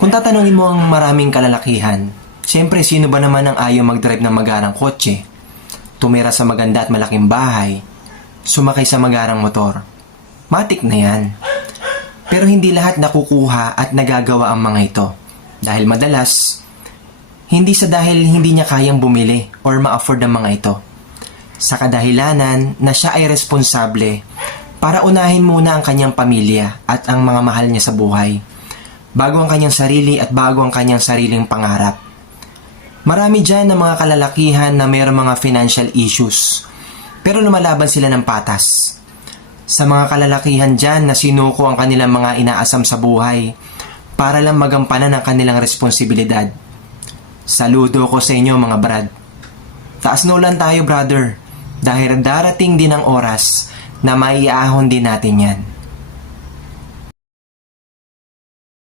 Kung tatanungin mo ang maraming kalalakihan, siyempre sino ba naman ang ayaw mag-drive ng magarang kotse, tumira sa maganda at malaking bahay, sumakay sa magarang motor? Matik na yan. Pero hindi lahat nakukuha at nagagawa ang mga ito. Dahil madalas, dahil hindi niya kayang bumili or ma-afford ang mga ito. Sa kadahilanan na siya ay responsable para unahin muna ang kanyang pamilya at ang mga mahal niya sa buhay, bago ang kanyang sarili at bago ang kanyang sariling pangarap. Marami dyan na mga kalalakihan na mayroong mga financial issues, pero lumalaban sila ng patas. Sa mga kalalakihan dyan na sinuko ang kanilang mga inaasam sa buhay para lang magampanan ang kanilang responsibilidad. Saludo ko sa inyo mga brad. Taas na ulan tayo brother, dahil darating din ang oras na maiahon din natin yan.